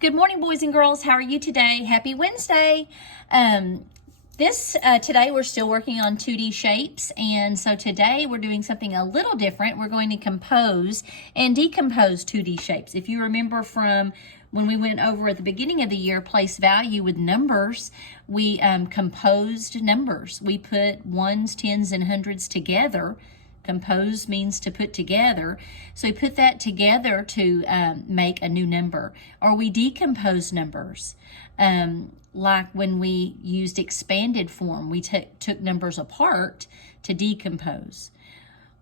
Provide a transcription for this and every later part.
Good morning, boys and girls. How are you today? Happy Wednesday. Today we're still working on 2D shapes, and so today we're doing something a little different. We're going to compose and decompose 2D shapes. If you remember from when we went over at the beginning of the year, place value with numbers, we composed numbers. We put ones, tens, and hundreds together. Compose means to put together. So we put that together to make a new number. Or we decompose numbers. Like when we used expanded form, we took numbers apart to decompose.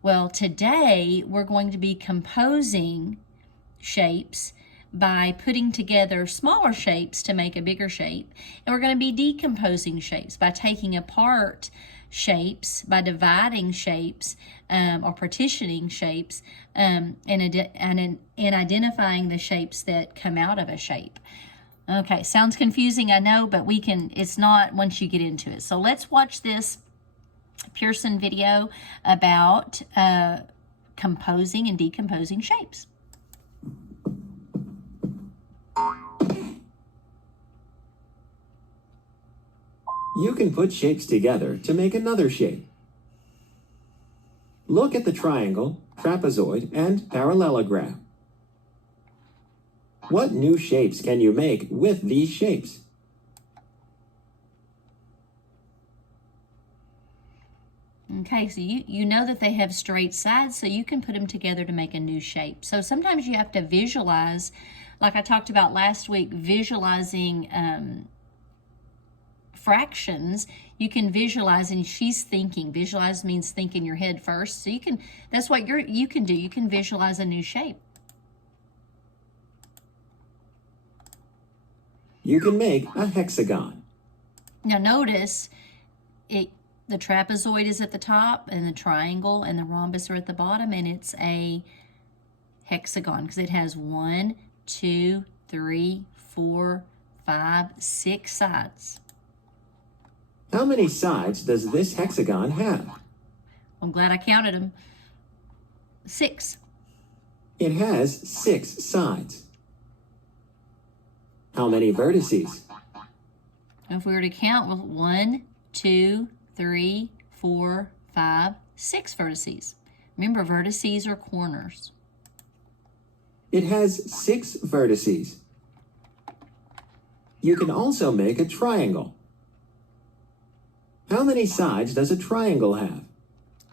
Well, today we're going to be composing shapes by putting together smaller shapes to make a bigger shape. And we're going to be decomposing shapes by taking apart shapes, by dividing shapes or partitioning shapes and identifying the shapes that come out of a shape. Okay, sounds confusing, I know, but it's not once you get into it. So let's watch this Pearson video about composing and decomposing shapes. You can put shapes together to make another shape. Look at the triangle, trapezoid, and parallelogram. What new shapes can you make with these shapes? Okay, so you know that they have straight sides, so you can put them together to make a new shape. So sometimes you have to visualize, like I talked about last week, visualizing fractions. You can visualize, and she's thinking. Visualize means think in your head first. So that's what you can do. You can visualize a new shape. You can make a hexagon. Now notice the trapezoid is at the top, and the triangle and the rhombus are at the bottom, and it's a hexagon because it has 1, 2, 3, 4, 5, 6 sides. How many sides does this hexagon have? I'm glad I counted them. 6. It has 6 sides. How many vertices? If we were to count, 1, 2, 3, 4, 5, 6 vertices. Remember, vertices are corners. It has 6 vertices. You can also make a triangle. How many sides does a triangle have?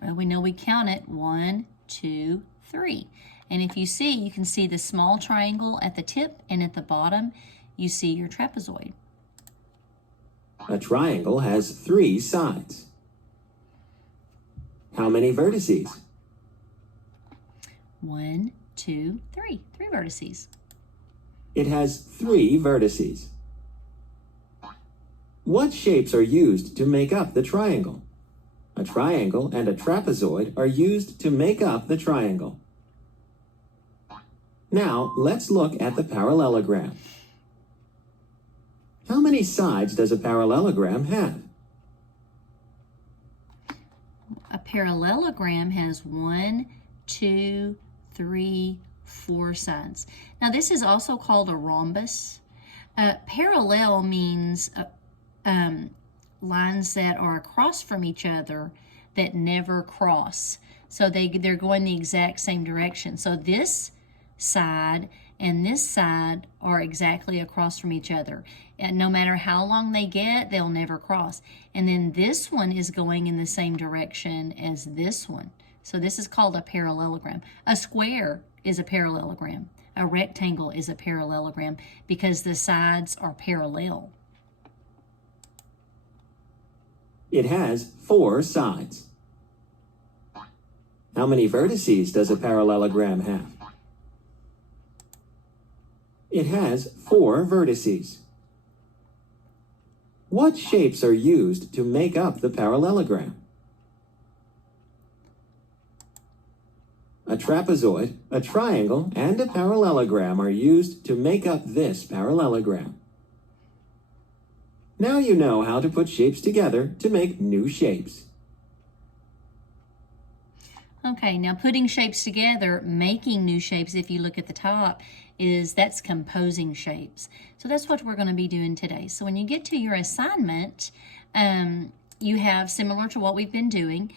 Well, we know we count it 1, 2, 3. And if you see, you can see the small triangle at the tip, and at the bottom, you see your trapezoid. A triangle has 3 sides. How many vertices? 1, 2, 3. 3 vertices. It has 3 vertices. What shapes are used to make up the triangle? A triangle and a trapezoid are used to make up the triangle. Now, let's look at the parallelogram. How many sides does a parallelogram have? A parallelogram has 1, 2, 3, 4 sides. Now, this is also called a rhombus. Parallel means lines that are across from each other that never cross. So they're going the exact same direction. So this side and this side are exactly across from each other. And no matter how long they get, they'll never cross. And then this one is going in the same direction as this one. So this is called a parallelogram. A square is a parallelogram. A rectangle is a parallelogram because the sides are parallel. It has 4 sides. How many vertices does a parallelogram have? It has 4 vertices. What shapes are used to make up the parallelogram? A trapezoid, a triangle, and a parallelogram are used to make up this parallelogram. Now you know how to put shapes together to make new shapes. Okay, now putting shapes together, making new shapes, if you look at the top, that's composing shapes. So that's what we're going to be doing today. So when you get to your assignment, you have, similar to what we've been doing,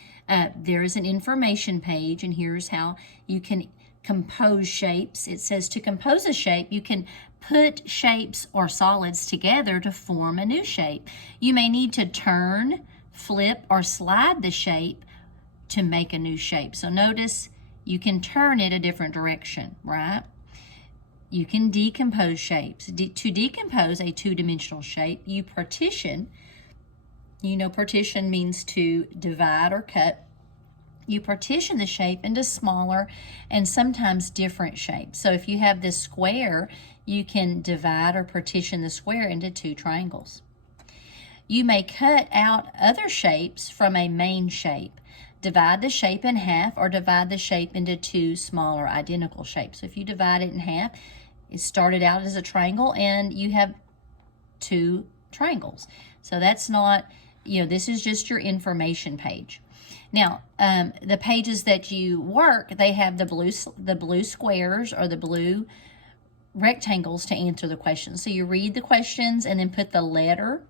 there is an information page, and here's how you can compose shapes. It says to compose a shape, you can put shapes or solids together to form a new shape. You may need to turn, flip, or slide the shape to make a new shape. So notice you can turn it a different direction, right? You can decompose shapes. To decompose a two-dimensional shape, you partition. You know, partition means to divide or cut. You partition the shape into smaller and sometimes different shapes. So if you have this square, you can divide or partition the square into two triangles. You may cut out other shapes from a main shape. Divide the shape in half or divide the shape into two smaller identical shapes. So if you divide it in half, it started out as a triangle and you have two triangles. So that's not, this is just your information page. Now, the pages that you work, they have the blue squares or the blue rectangles to answer the questions. So you read the questions and then put the letter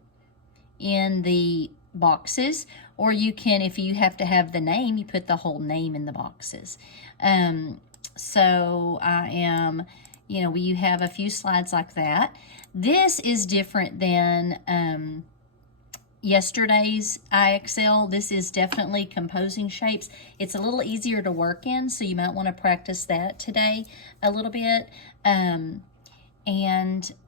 in the boxes, or you can, if you have to have the name, you put the whole name in the boxes. So I am, you have a few slides like that. This is different than yesterday's IXL. This is definitely composing shapes. It's a little easier to work in, so you might want to practice that today a little bit. And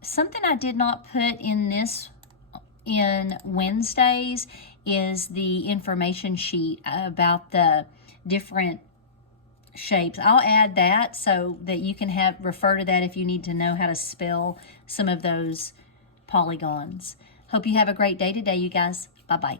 something I did not put in Wednesdays is the information sheet about the different shapes. I'll add that so that you can refer to that if you need to know how to spell some of those polygons. Hope you have a great day today, you guys. Bye-bye.